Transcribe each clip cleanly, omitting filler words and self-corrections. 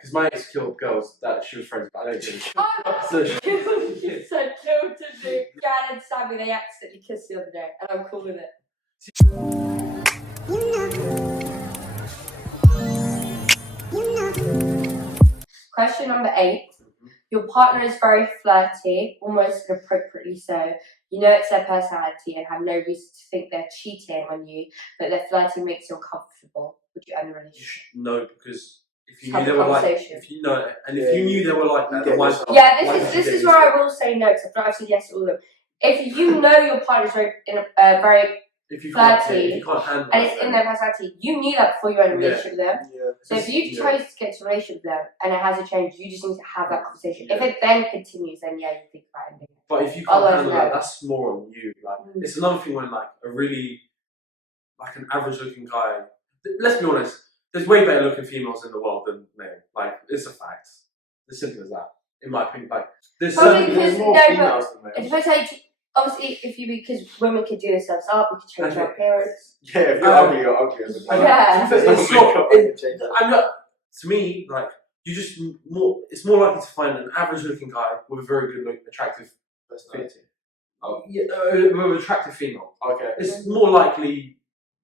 because my ex killed girls that she was friends with. I don't think So you said killed to me. Kian and Sammy, they accidentally kissed the other day, and I'm cool with it. Question number 8. Your partner is very flirty, almost inappropriately so. You know it's their personality and have no reason to think they're cheating on you, but their flirting makes you uncomfortable. Would you end the relationship? No, because if you Have knew a they were like, conversation. if you know, and if you knew they were like that, then why? Yeah, this is where I will say no, because I've said yes to all of them. If you know your partner's very very if you flirty, can't handle and it's in their personality, you knew that before you went in a relationship with them. Yeah. So if you chose to get into a relationship with them and it hasn't changed, you just need to have that conversation. If it then continues, then yeah, you think about ending it. But if you can't Otherwise, handle no. that, that's more on you. Like it's another thing when like a really like an average looking guy. Let's be honest. There's way better looking females in the world than men. Like it's a fact. As simple as that. In my opinion, like there's more females than males. It depends how you. Obviously, because women could do themselves up, we could change our appearance. Yeah, if you're ugly, you're ugly as a guy. Yeah. It's not. I'm not. To me, like you just more. It's more likely to find an average-looking guy with a very good-looking, attractive personality. Yeah, with an attractive female. Okay. It's more likely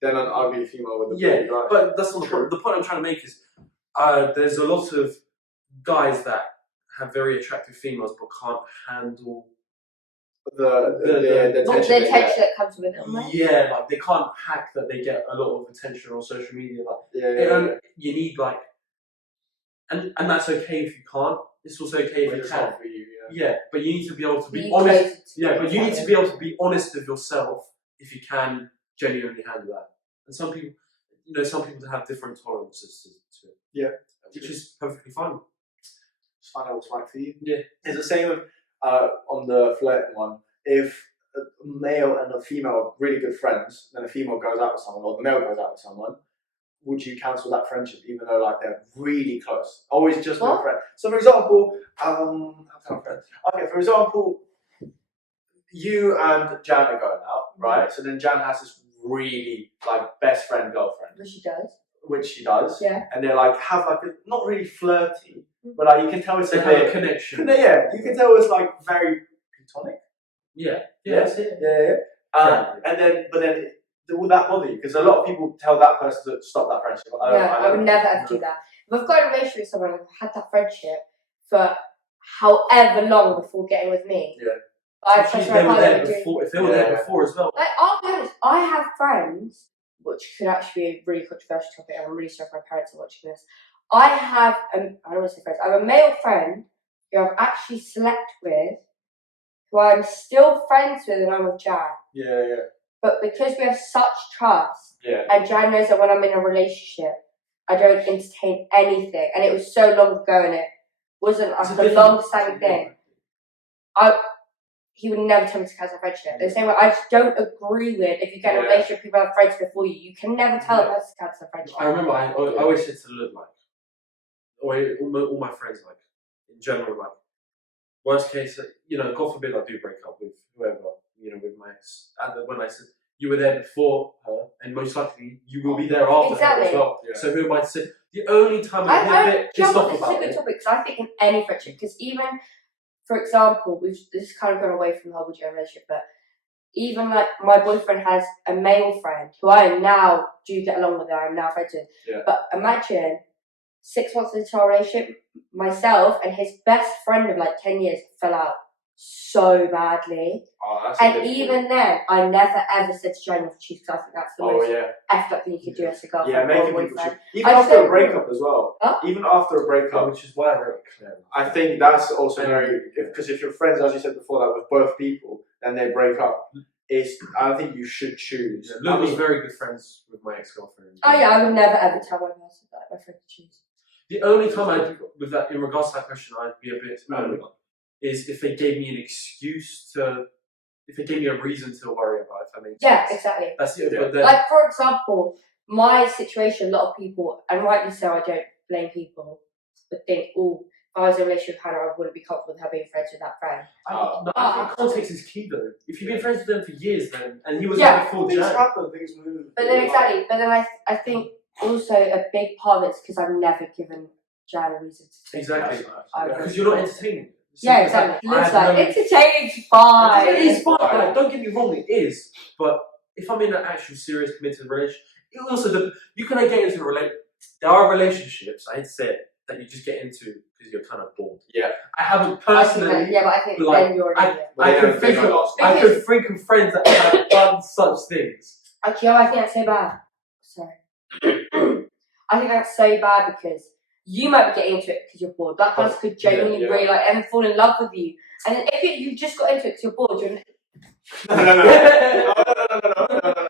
than an ugly female with a pretty guy. But that's not the point. The point I'm trying to make is there's a lot of guys that have very attractive females but can't handle the attention that comes with it. Right? Yeah, like they can't hack that they get a lot of attention on social media. Like you need like, and that's okay if you can't. It's also okay if you can. For you, yeah, but you need to be able to be honest. Yeah, but you need to be able to be honest with yourself if you can genuinely handle that. And some people, some people have different tolerances to it. Yeah, which is perfectly fine. Just find out what's right for you. Yeah, it's the same with on the flirting one. If a male and a female are really good friends, then a female goes out with someone, or the male goes out with someone, would you cancel that friendship even though like they're really close? Always just with a friend. So for example, okay, for example, you and Jan are going out, right? So then Jan has this really like best friend girlfriend. Which she does. Yeah. And they like have like a, not really flirty, but like you can tell it's a bit a connection. Yeah, you can tell it's like very platonic. Yeah. Yeah. And then, but then, will that bother you? Because a lot of people tell that person to stop that friendship. I would never ever do that. If I've got a relationship with someone and I've had that friendship for however long before getting with me. Yeah. If they were there before as well. Like, I'll be honest, I have friends, which could actually be a really controversial topic, and I'm really sorry if my parents are watching this. I have, I don't want to say friends, I have a male friend who I've actually slept with, who I'm still friends with, and I'm with Jan. Yeah. But because we have such trust, and Jan knows that when I'm in a relationship, I don't entertain anything. And it was so long ago, and it wasn't like a long-standing thing. He would never tell me to cancel a friendship. The same way, I just don't agree with if you get in a relationship, people have friends before you. You can never tell them to cancel a friendship. I remember I always said to Lyud, like, all my friends, like, in general, like, worst case, God forbid I do break up with whoever, with my ex. And when I said, you were there before her, and most likely you will be there after her as well. Yeah. So who am I to say? The only time I get a bit pissed off about it. This is a good topic, because I think in any friendship, because even, for example, this has kind of gone away from the whole relationship, but even like my boyfriend has a male friend who I now do get along with, I'm now friends with. Yeah. But imagine 6 months into our relationship, myself and his best friend of like 10 years fell out so badly. And even then, I never ever said to Jan, because I think that's the most effed up thing you could do as a girlfriend. Yeah, making people should. Even after a breakup as well. Huh? Even after a breakup. Which is why I wrote it clear. I think that's also very, because if you're friends, as you said before, like with both people, and they break up, I don't think you should choose. Yeah, Lyud was very good friends with my ex-girlfriend. Oh yeah, I would never ever tell my person that my friend to choose. The only time with that, in regards to that question, I'd be a bit is if they gave me an excuse if they gave me a reason to worry about, if that makes sense. Yeah, exactly. That's it. Yeah. But then, like, for example, my situation, a lot of people, and rightly so, I don't blame people, but think, if I was in a relationship with Hannah, I wouldn't be comfortable with her being friends with that friend. I think context is key though. If you've been friends with them for years then, and he was there before things happen, things move. But then I think also a big part of it is because I've never given Jan reason to take Exactly. it. I would. Because you're not entertaining. Yeah, exactly. I Looks have like no- entertaining's fine. It is fine. Like, don't get me wrong, it is. But if I'm in an actual serious committed relationship, it also you can get into a relationship. There are relationships, I hate to say it, that you just get into because you're kind of bored. Yeah. I haven't I think personally. but I think like, then you're an idiot. I could think of friends that have done such things. Actually, I think that's so bad. Sorry. I think that's so bad because you might be getting into it because you're bored. That person could genuinely really like and fall in love with you. And then if you just got into it because you're bored,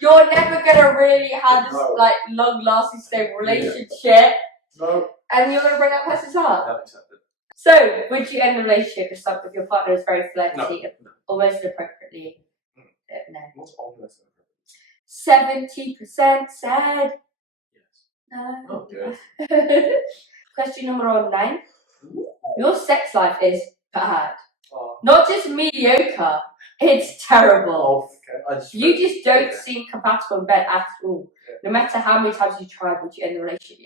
you're never gonna really have this like long-lasting, stable relationship. No. And you're gonna break that person's heart. That makes sense. So, would you end a relationship if your partner is very flirty, No. almost inappropriately? No. What's almost 70% said Yes. no. Oh, good. Question number 9. Your sex life is bad. Oh. Not just mediocre, it's terrible. Okay. You just don't seem compatible in bed at all. No matter how many times you try, would you end the relationship?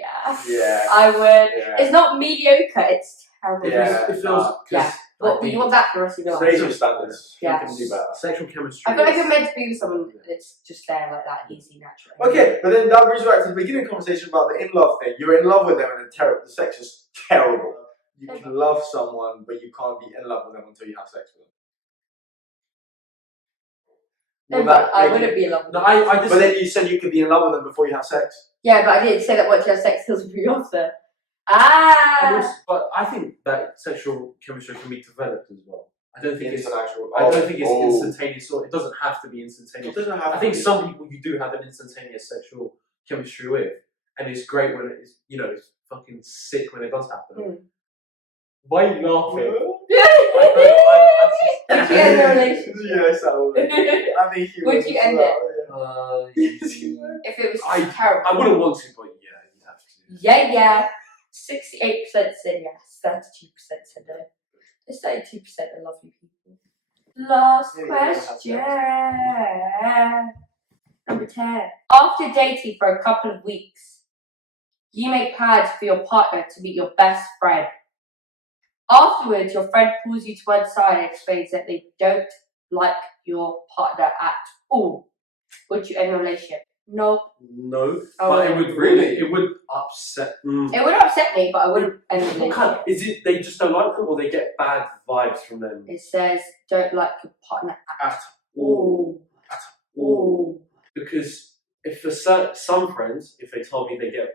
Yeah. I would. Yeah. It's not mediocre, it's terrible. Yeah. It feels. Yeah. Well, you want that for the rest of your life. Raise your standards. Yeah. You can do better. Sexual chemistry. I feel like you're meant to be with someone that's just there like that, easy, natural. Okay, but then that brings back to the beginning conversation about the in-love thing. You're in love with them and the sex is terrible. You can love someone, but you can't be in love with them until you have sex with them. No, but I wouldn't be in love with No, them. I just. But then you said you could be in love with them before you have sex. Yeah, but I didn't say that once you have sex doesn't be often. And also, but I think that sexual chemistry can be developed as well. I don't think it's actual. I don't think it's instantaneous. Or it doesn't have to be instantaneous. It doesn't have. I think some people you do have an instantaneous sexual chemistry with, and it's great when it's it's fucking sick when it does happen. Why are you laughing? Would you end the relationship? Yes, I would. I think you Would you end it? If If it was terrible. I wouldn't want to, but yeah, you'd have to. Yeah. 68% said yes, 32% said no. There's 32% are lovely people. Last question. Number 10. After dating for a couple of weeks, you make plans for your partner to meet your best friend. Afterwards, your friend pulls you to one side and explains that they don't like your partner at all. Would you end the relationship? Nope. No, Oh, but it would it would upset. It would upset me, but I wouldn't end the What relationship. kind? Is it they just don't like them, or they get bad vibes from them? It says don't like your partner at At all. All. Because if for some friends, if they told me they get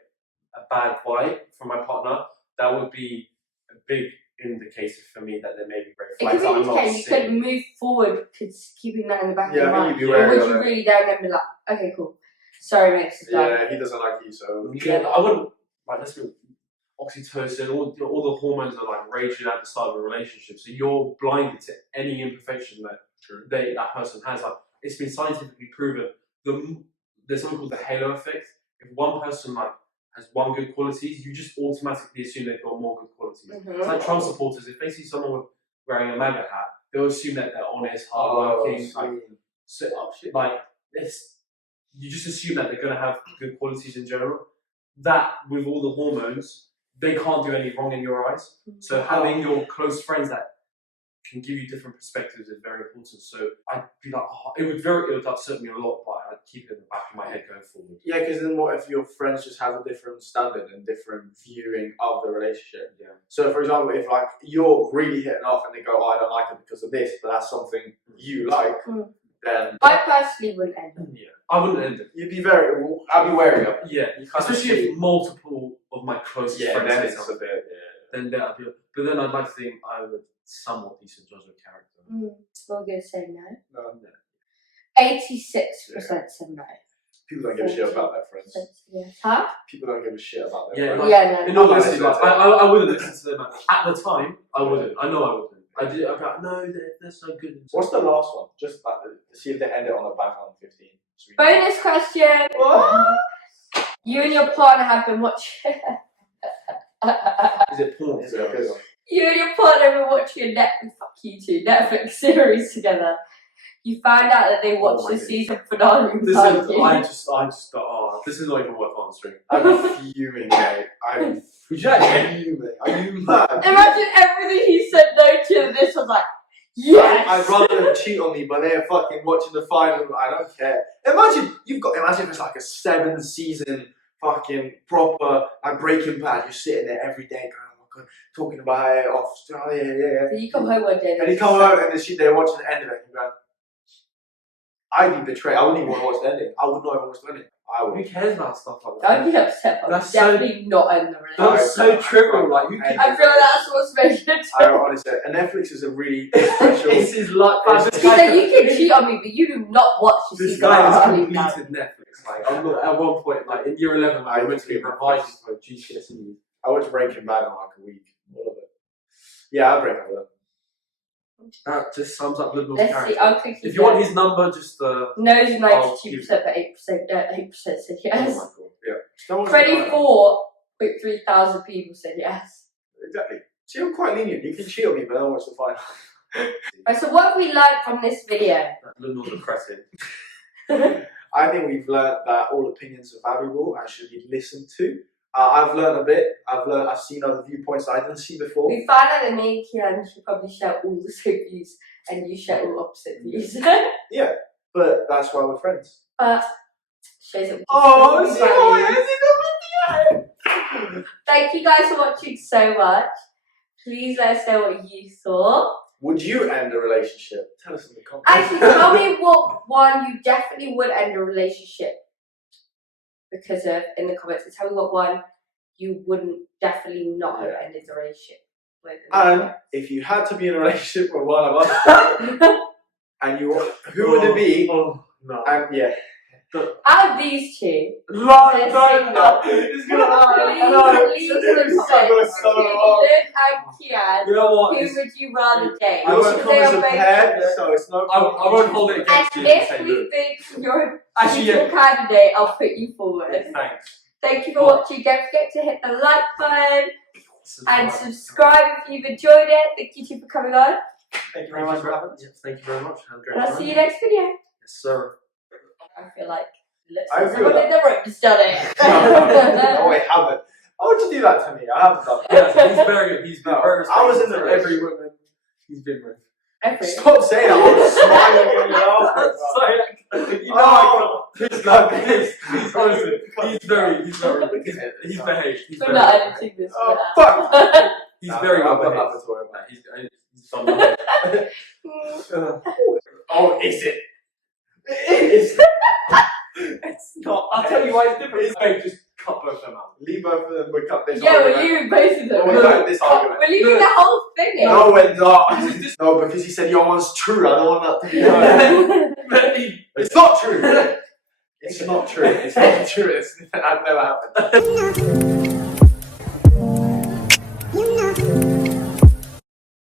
a bad vibe from my partner, that would be a big indicator for me that there may be red It flags could that be I'm not okay, you could seeing. move forward, keeping that in the back of Yeah, your I mind. think you'd be Or wary would of you it. really there and then be like, okay, cool. Sorry, mate, this is done. Yeah, he doesn't like you, so. Yeah, I wouldn't like. Let's be oxytocin, all the hormones are like raging at the start of a relationship, so you're blinded to any imperfection that that person has. Like it's been scientifically proven. There's something called the halo effect. If one person like has one good qualities, you just automatically assume they've got more good qualities. It's like Trump supporters. If they see someone wearing a MAGA hat, they'll assume that they're honest, hardworking. You just assume that they're going to have good qualities in general. That with all the hormones, they can't do any wrong in your eyes. So having your close friends that can give you different perspectives is very important. So I'd be like, it would upset me a lot, but I'd keep it in the back of my head going forward. Yeah, because then what if your friends just have a different standard and different viewing of the relationship? Yeah. So, for example, if like you're really hitting off and they go, "Oh, I don't like it because of this," but that's something you like, then I personally wouldn't end it. Yeah, I wouldn't end it. you'd be very. I'd be wary of. Yeah, especially if multiple of my closest friends then say it's a something. bit. Then that'd be. But then I'd like to think I have a somewhat decent judge of character. We're going to say no. No. 86% said no. People don't give a shit about their friends. Yeah. Huh? People don't give a shit about their Yeah, friends. Yeah, In no. all honesty, like, I wouldn't listen to them at the time. I wouldn't. I know I wouldn't. I did. I'd be like, no, they're so good. What's the last one? Just like to see if they end it on a bang on 15. Bonus question. What? You and your partner have been watching. Is it porn? Is it a good one? You and your partner have been watching a Netflix series together. You find out that they watched the season finale without you. I just thought, this is not even worth answering. I'm fuming, mate. I'm Would you actually? Are you mad? Imagine everything he said no to, and this was like, yes! I'd rather them cheat on me, but they're fucking watching the final. I don't care. Imagine if it's like a 7-season fucking proper like Breaking Bad. You're sitting there every day going, oh my god, talking about it off. Oh, yeah. And you come home one day And you come home and they're watching the end of it and you're going, I'd be betrayed. I wouldn't even want to watch the ending. I would not even watch the ending. Who cares about stuff like that? I'd be upset, but That's definitely not in the relationship. That's so trivial. Like you keep. I feel like that's what's making it. I honestly, and Netflix is a really special. This is like. It's- She said you can cheat on me, but you do not watch the This season. guy has I'm telling you completed Netflix. Like I'm not, at one point, like in year 11, I went to be revising for GCSE. I watched Breaking Bad in like a week. All of it. Yeah, I'll break up with it. That just sums up Lidl's Let's see, character. I'm clicking If you want his number, just No's 92%, I'll but 8% said Oh yes. my god. Yeah. 24.3 thousand people said yes. Exactly. See, I'm quite lenient. You can cheat on me, but I don't watch the final. Right, so what have we learned from this video? Lidl's depressing. I think we've learned that all opinions are valuable and should be listened to. I've learned a bit. I've seen other viewpoints that I didn't see before. We found out that me and Kian should probably share all the same views and you share all opposite views. Yeah, but that's why we're friends. Shows that we Oh, can see value. what it is. Thank you guys for watching so much. Please let us know what you thought. Would you end a relationship? Tell us in the comments. Actually, tell me what one you definitely would end a relationship because of in the comments. And tell me what one you wouldn't definitely not have ended a relationship with. And if you had to be in a relationship with one of us, and who would it be? Oh no. And yeah. Out of these two, It's gonna It's please leave the comments. Lyud and Kian, You know what? who would you rather date? I won't come They as are a both pair, good. so it's no. I won't hold it And against you. and if say we no. think you're Actually, your candidate, I'll put you forward. Thanks. Thank you for watching. Don't forget to hit the like button and subscribe if you've enjoyed it. Thank you two for coming on. Thank you very much for having us. Yes, thank you very much. Have a great And I'll time. see you next video. Yes, sir. I feel like I agree someone with in the room's done it. No, I haven't. Why would you do that to me? I haven't done that. Yeah, he's been No, very I was in the respectful to every woman he's been with. Every. Stop saying that. I'm smiling when you're laughing. Sorry, you know I can't. He's like this. He's very he's behaved. He's We're very not well editing this. Oh, for now. fuck! He's very well I've got behaved. nothing to worry about. He's done well. Oh, is it? It is. It's not. I'll tell you why it's different. Okay, just cut both of them out. Leave both of them. We cut this. Yeah, we're argument. leaving both of them. We're cutting this argument. We're leaving the whole thing in. No, we're not. No, because he said your one's true. I don't want that to be heard. It's not true. It's not true. It's not true. That never happened.